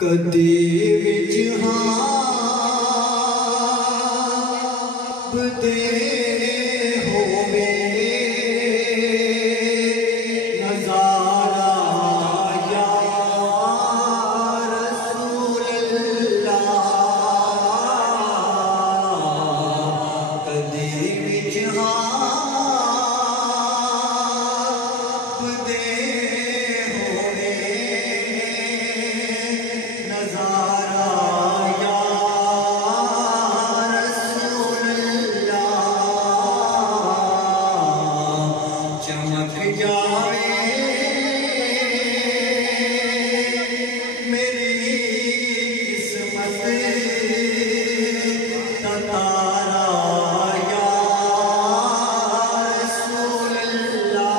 कदी विच दे होवे नज़ारा या रसूल अल्लाह। कदी विच दे होवे नज़ारा या रसूल अल्लाह। चमक जावे मेरी किस्मत का तारा या रसूल अल्लाह।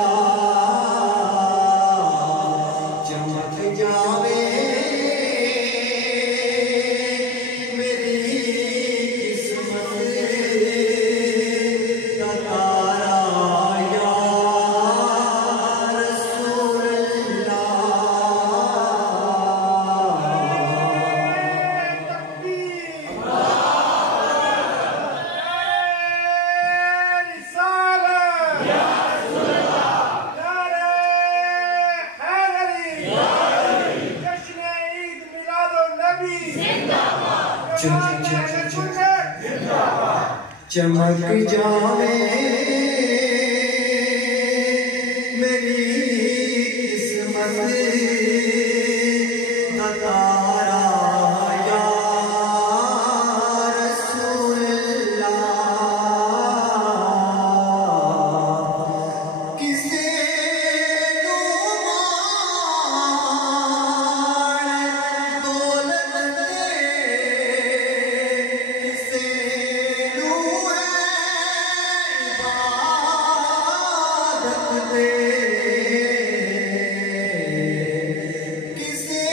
चमक जावे मेरी किस्मत का तारा या रसूल चमक जावे मेरी किस्मत का तारा या रसूल अल्लाह। किसे दौलत दे किसे किसे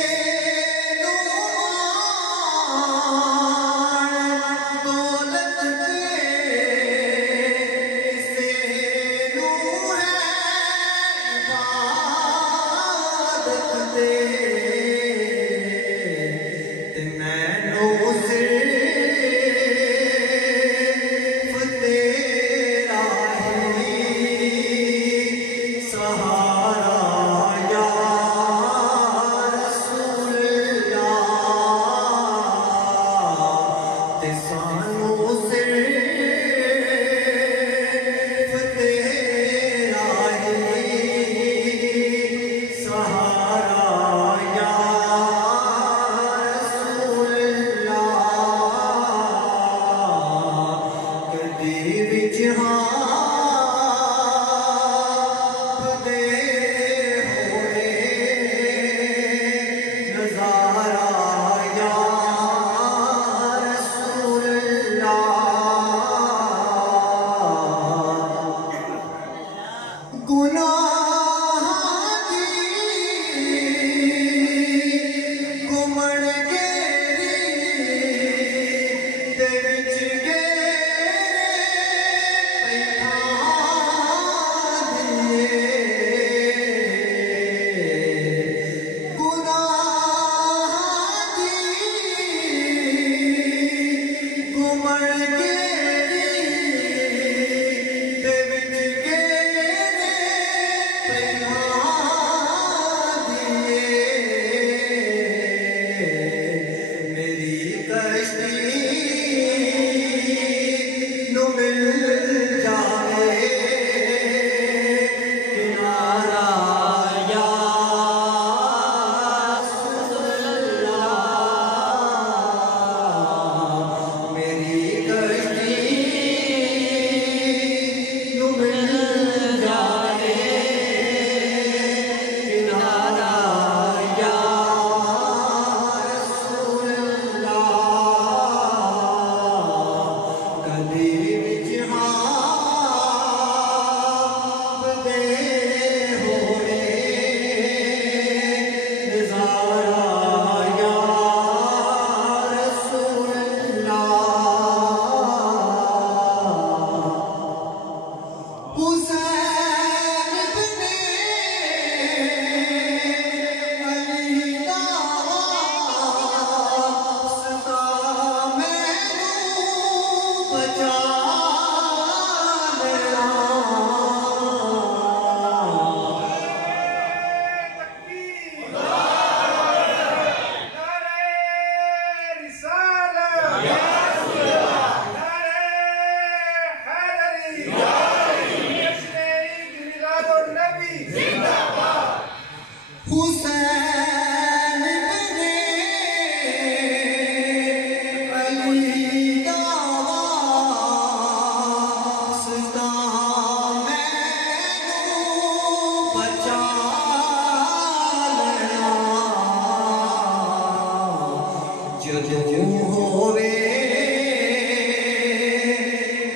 जदों होवे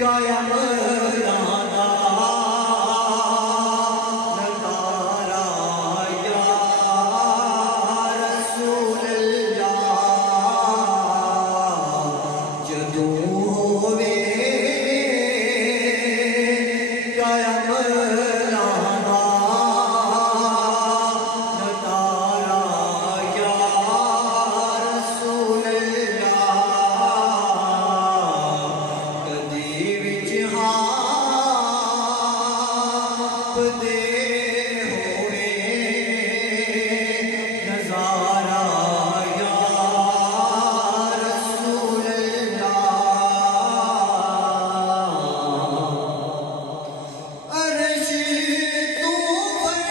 कायम राना नगारा या रसूल अल्लाह जदों होवे कायम राना नगारा या रसूल अल्लाह कदी विच आप दे होवे नजारा या रसूल अल्लाह अर्श तू फर्श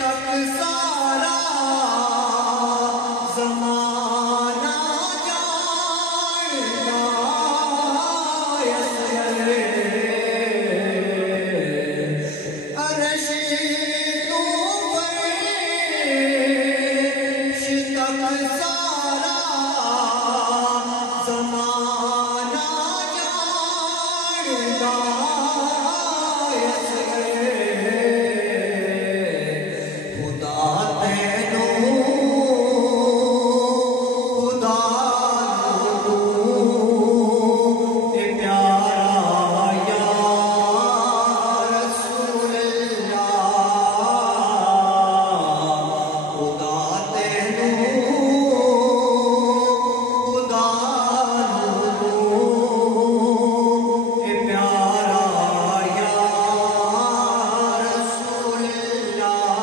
तक सारा ज़माना जानदा यसर अर्श तू फर्श तक सारा ज़माना जानदा खुदा तैनूं खुदा नूं ए प्यारा या रसूल अल्लाह खुदा तैनूं खुदा नूं ए प्यारा या रसूल अल्लाह